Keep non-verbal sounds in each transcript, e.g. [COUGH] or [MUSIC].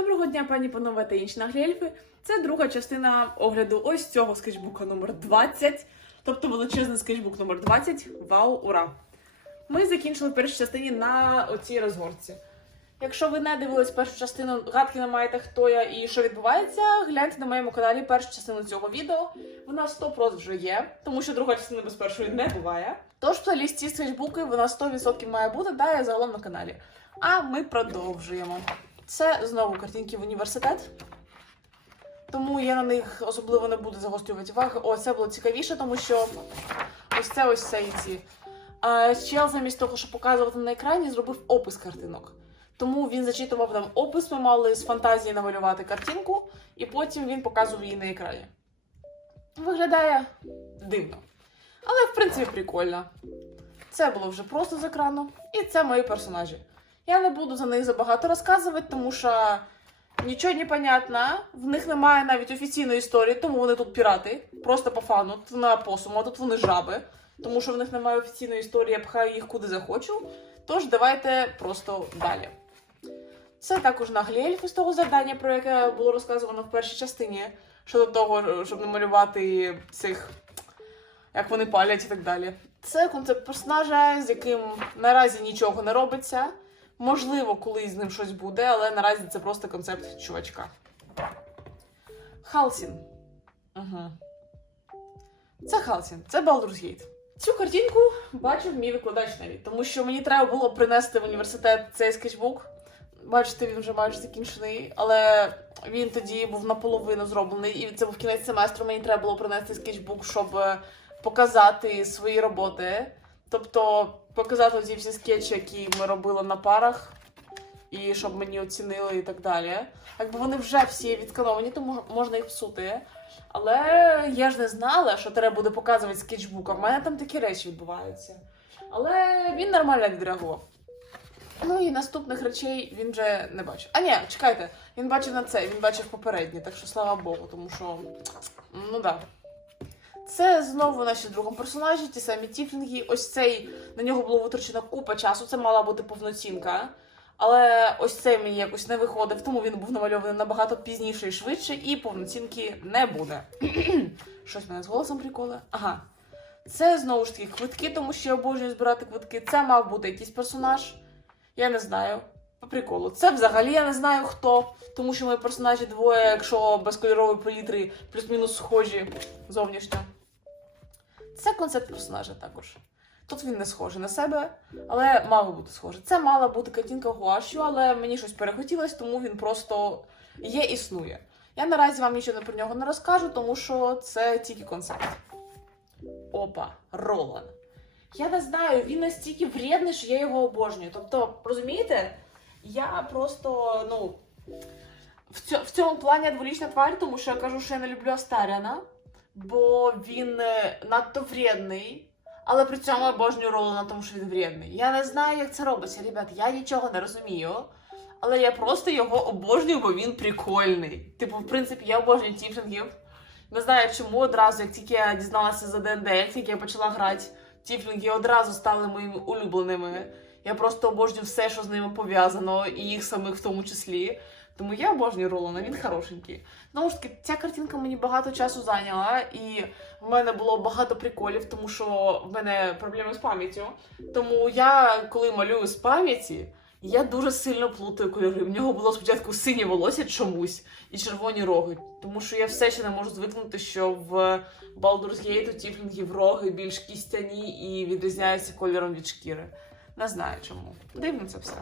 Доброго дня, пані панове та інші наглі ельфи. Це друга частина огляду ось цього скетчбука номер 20. Тобто величезний скетчбук номер 20. Вау, ура! Ми закінчили в першій частині на оцій розгорці. Якщо ви не дивились першу частину, гадки не маєте, хто я і що відбувається, гляньте на моєму каналі першу частину цього відео. Вона 100% вже є, тому що друга частина без першої не буває. Тож в плейлісті скетчбуки вона 100% має бути, да, і загалом на каналі. А ми продовжуємо. Це знову картинки в університет. Тому я на них особливо не буду загострювати увагу. О, це було цікавіше, тому що ось це ось це і ці. А чел замість того, щоб показувати на екрані, зробив опис картинок. Тому він зачитував нам опис, ми мали з фантазії намалювати картинку, і потім він показував її на екрані. Виглядає дивно. Але, в принципі, прикольно. Це було вже просто з екрану, і це мої персонажі. Я не буду за них забагато розказувати, тому що нічого не понятно. В них немає навіть офіційної історії, тому вони тут пірати. Просто по фану. На посуму, а тут вони жаби. Тому що в них немає офіційної історії, я пхаю їх куди захочу. Тож давайте просто далі. Це також наглі ельфи з того завдання, про яке було розказано в першій частині, щодо того, щоб не малювати цих, як вони палять і так далі. Це концепт персонажа, з яким наразі нічого не робиться. Можливо, колись з ним щось буде, але наразі це просто концепт чувачка. Халсін. Угу. Це Халсін, це Baldur's Gate. Цю картинку бачив мій викладач навіть, тому що мені треба було принести в університет цей скетчбук. Бачите, він вже майже закінчений, але він тоді був наполовину зроблений, і це був кінець семестру. Мені треба було принести скетчбук, щоб е, показати свої роботи. Тобто показати ці всі скетчі, які ми робили на парах, і щоб мені оцінили і так далі. Якби вони вже всі відскановані, тому можна їх всути. Але я ж не знала, що треба буде показувати скетчбук, в мене там такі речі відбуваються. Але він нормально відреагував. Ну і наступних речей він вже не бачив. А ні, чекайте, він бачив на це, він бачив попереднє, так що слава Богу, тому що. Ну да. Це знову наші другому персонажі, ті самі тіфлінги. Ось цей на нього було витрачено купа часу. Це мала бути повноцінка. Але ось цей мені якось не виходив, тому він був намальований набагато пізніше і швидше, і повноцінки не буде. [CLEARS THROAT] Щось мене з голосом приколи. Ага. Це знову ж таки квитки, тому що я обожнюю збирати квитки. Це мав бути якийсь персонаж. Я не знаю. По приколу. Це взагалі я не знаю хто, тому що мої персонажі двоє, якщо без кольорової палітри, плюс-мінус схожі зовнішньо. Це концепт персонажа також. Тут він не схожий на себе, але би бути схожий. Це мала бути картинка гуашю, але мені щось перехотілось, тому він просто є, існує. Я наразі вам нічого про нього не розкажу, тому що це тільки концепт. Опа, Ролан. Я не знаю, він настільки вредний, що я його обожнюю. Тобто, розумієте, я просто, ну, в, цьо- в цьому плані дволічна тварь, тому що я кажу, що я не люблю Астаріана, бо він е, надто вредний. Але при цьому я обожнюю Ролана, тому що він вредний. Я не знаю, як це робиться, ребят. Я нічого не розумію. Але я просто його обожнюю, бо він прикольний. Типу, в принципі, я обожнюю тіфлінгів. Не знаю чому одразу, як тільки я дізналася за ДНД, як я почала грати, тіфлінги одразу стали моїми улюбленими. Я просто обожнюю все, що з ними пов'язано, і їх самих в тому числі. Тому я обожнюю Ролана, він хорошенький. Знову ж таки, ця картинка мені багато часу зайняла, і в мене було багато приколів, тому що в мене проблеми з пам'яттю. Тому я, коли малюю з пам'яті, я дуже сильно плутаю кольори. В нього було спочатку синє волосся чомусь і червоні роги. Тому що я все ще не можу звикнути, що в Baldur's Gate у тіфлінгів роги більш кістяні і відрізняються кольором від шкіри. Не знаю чому. Дивно це все.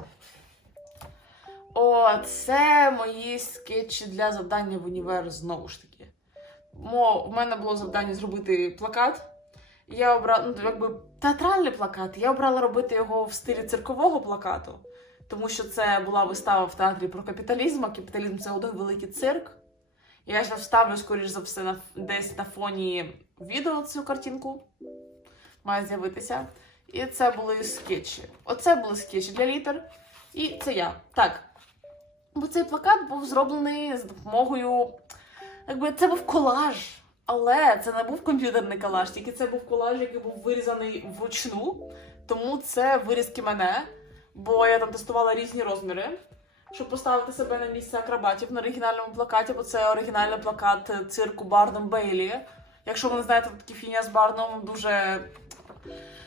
О, це мої скетчі для завдання в універ знову ж таки. Мо, в мене було завдання зробити плакат. Я обрала, ну, якби театральний плакат. Я обрала робити його в стилі циркового плакату, тому що це була вистава в театрі про капіталізм, а капіталізм це один великий цирк. Я зараз вставлю, скоріш за все, на, десь на фоні відео цю картинку. Має з'явитися. І це були скетчі. Оце були скетчі для літер. І це я. Так. Бо цей плакат був зроблений з допомогою. Якби це був колаж. Але це не був комп'ютерний колаж, тільки це був колаж, який був вирізаний вручну. Тому це вирізки мене, бо я там тестувала різні розміри. щоб поставити себе на місце акробатів на оригінальному плакаті, бо це оригінальний плакат цирку Бардом Бейлі. Якщо ви не знаєте такі фіня з Бардом, дуже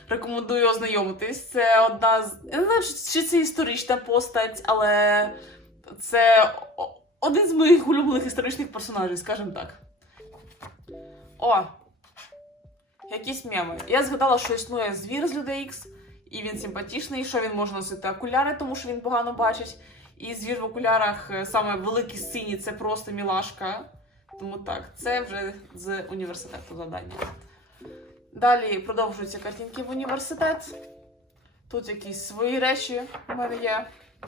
рекомендую ознайомитись. Це одна з. Я не знаю, чи це історична постать, але це один з моїх улюблених історичних персонажів, скажімо так. О! Якісь меми. Я згадала, що існує звір з людей Ікс, і він симпатичний, що він може носити окуляри, тому що він погано бачить. І звір в окулярах е, саме великий синій це просто мілашка. Тому так, це вже з університету завдання. Далі продовжуються картинки в університет. Тут якісь свої речі у мене є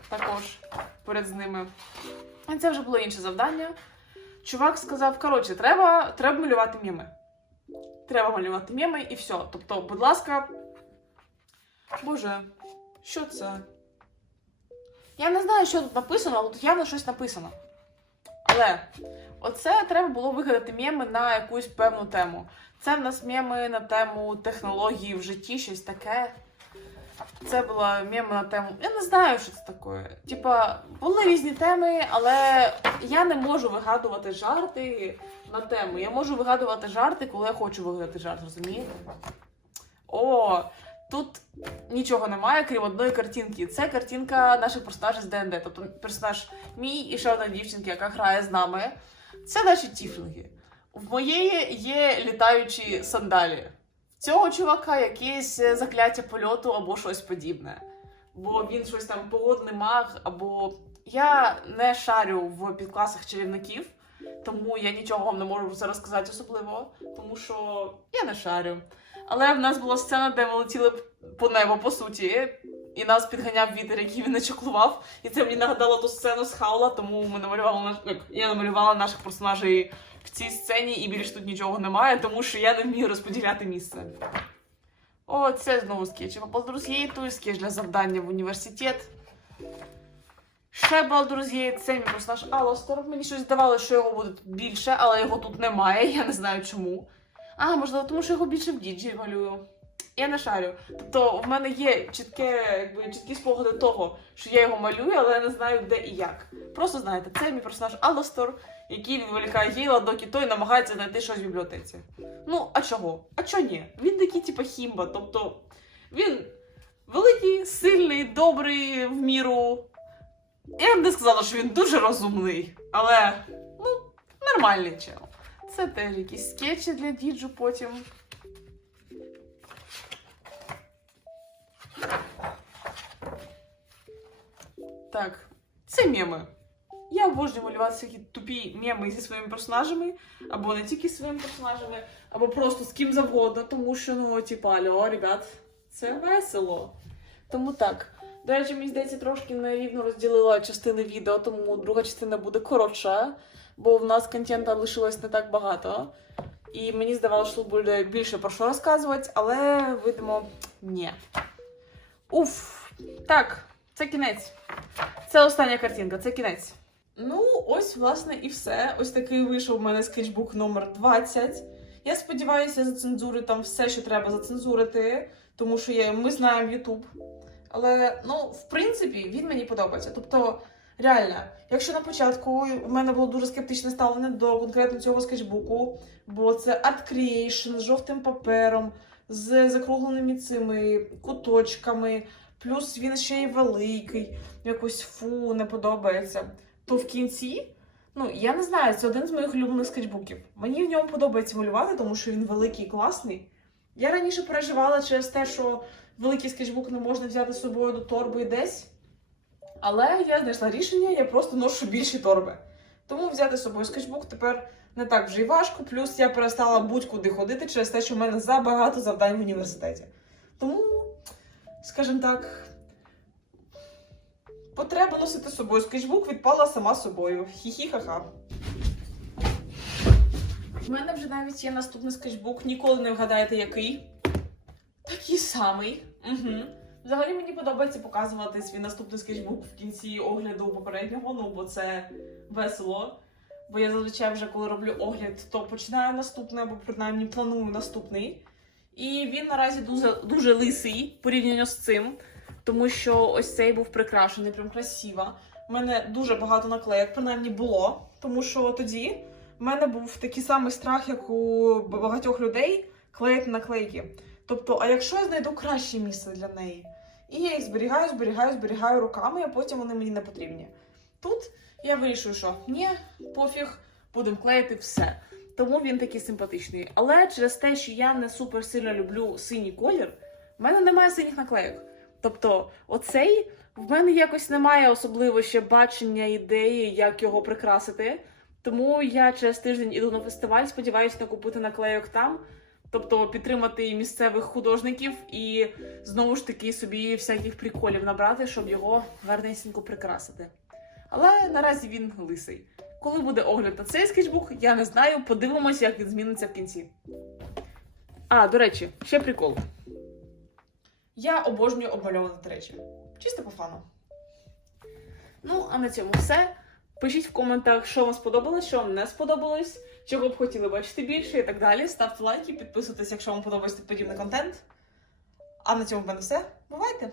також поряд з ними. І це вже було інше завдання. Чувак сказав: коротше, треба, треба малювати меми. Треба малювати меми і все. Тобто, будь ласка. Боже, що це? Я не знаю, що тут написано, але тут явно щось написано. Але оце треба було вигадати меми на якусь певну тему. Це в нас меми на тему технології в житті, щось таке. Це була меми на тему. Я не знаю, що це таке. Типа, були різні теми, але я не можу вигадувати жарти на тему. Я можу вигадувати жарти, коли я хочу вигадати жарт, розумієте? О, тут нічого немає, крім одної картинки. Це картинка наших персонажів з ДНД. Тобто персонаж мій і ще одна дівчинка, яка грає з нами. Це наші тіфлинги. В моєї є літаючі сандалі. Цього чувака якесь е, закляття польоту або щось подібне. Бо він щось там погодний маг, або я не шарю в підкласах чарівників, тому я нічого вам не можу про це розказати особливо, тому що я не шарю. Але в нас була сцена, де ми летіли по небу, по суті, і нас підганяв вітер, який він не чаклував. І це мені нагадало ту сцену з Хаула, тому ми намалювали як, я намалювала наших персонажей в цій сцені, і більш тут нічого немає, тому що я не вмію розподіляти місце. О, це знову скетч. Baldur's Gate, скетч для завдання в університет. Ще Baldur's Gate, це мій персонаж Алостер. Мені щось здавалося, що його буде більше, але його тут немає, я не знаю чому. А, можливо, тому що його більше в діджі малюю. Я не шарю. Тобто, в мене є чітке, якби, чіткі спогади того, що я його малюю, але я не знаю, де і як. Просто знаєте, це мій персонаж Алостер, який відволікає Гейла, доки той намагається знайти щось в бібліотеці. Ну, а чого? А чого ні? Він такий, типу, хімба. Тобто, він великий, сильний, добрий в міру. Я б не сказала, що він дуже розумний, але ну, нормальний чел. Це теж якісь скетчі для діджу потім. Так, це меми. Я обожнюю малювати всякі тупі меми зі своїми персонажами, або не тільки зі своїми персонажами, або просто з ким завгодно, тому що, ну, типа, алло, ребят, це весело. Тому так. До речі, мені здається, трошки нерівно розділила частини відео, тому друга частина буде коротша, бо в нас контента лишилось не так багато. І мені здавалося, що буде більше про що розказувати, але видимо, ні. Уф. Так, це кінець. Це остання картинка, це кінець. Ну, ось, власне, і все. Ось такий вийшов у мене скетчбук номер 20. Я сподіваюся, зацензурю там все, що треба зацензурити, тому що є, ми знаємо YouTube. Але, ну, в принципі, він мені подобається. Тобто, реально, якщо на початку в мене було дуже скептичне ставлення до конкретно цього скетчбуку, бо це арт creation з жовтим папером, з закругленими цими куточками, плюс він ще й великий, якось фу, не подобається. То в кінці, ну я не знаю, це один з моїх улюблених скетчбуків. Мені в ньому подобається малювати, тому що він великий і класний. Я раніше переживала через те, що великий скетчбук не можна взяти з собою до торби десь. Але я знайшла рішення, я просто ношу більші торби. Тому взяти з собою скетчбук тепер не так вже й важко. Плюс я перестала будь-куди ходити через те, що в мене забагато завдань в університеті. Тому, скажімо так, потреба носити з собою скетчбук відпала сама собою. Хі-хі-ха-ха. У мене вже навіть є наступний скетчбук, ніколи не вгадаєте, який. Такий самий. Угу. Взагалі мені подобається показувати свій наступний скетчбук в кінці огляду попереднього, ну бо це весело. Бо я зазвичай вже коли роблю огляд, то починаю наступний, або принаймні планую наступний. І він наразі дуже, дуже лисий порівняно з цим, тому що ось цей був прикрашений прям красиво. в мене дуже багато наклеїк, принаймні було. Тому що тоді в мене був такий самий страх, як у багатьох людей, клеїти наклейки. Тобто, а якщо я знайду краще місце для неї? І я їх зберігаю, зберігаю, зберігаю руками, а потім вони мені не потрібні. Тут я вирішую, що ні, пофіг, будемо клеїти все. Тому він такий симпатичний. Але через те, що я не супер сильно люблю синій колір, в мене немає синіх наклейок. Тобто, оцей в мене якось немає особливо ще бачення ідеї, як його прикрасити. Тому я через тиждень іду на фестиваль, сподіваюся накупити наклейок там. Тобто підтримати місцевих художників і знову ж таки собі всяких приколів набрати, щоб його гарнесенько прикрасити. Але наразі він лисий. Коли буде огляд на цей скетчбук, я не знаю. Подивимось, як він зміниться в кінці. А, до речі, ще прикол. Я обожнюю обмальовувати речі. Чисто по фану. Ну, а на цьому все. Пишіть в коментах, що вам сподобалось, що вам не сподобалось, чого б хотіли бачити більше і так далі. Ставте лайки, підписуйтесь, якщо вам подобається подібний контент. А на цьому в мене все. Бувайте!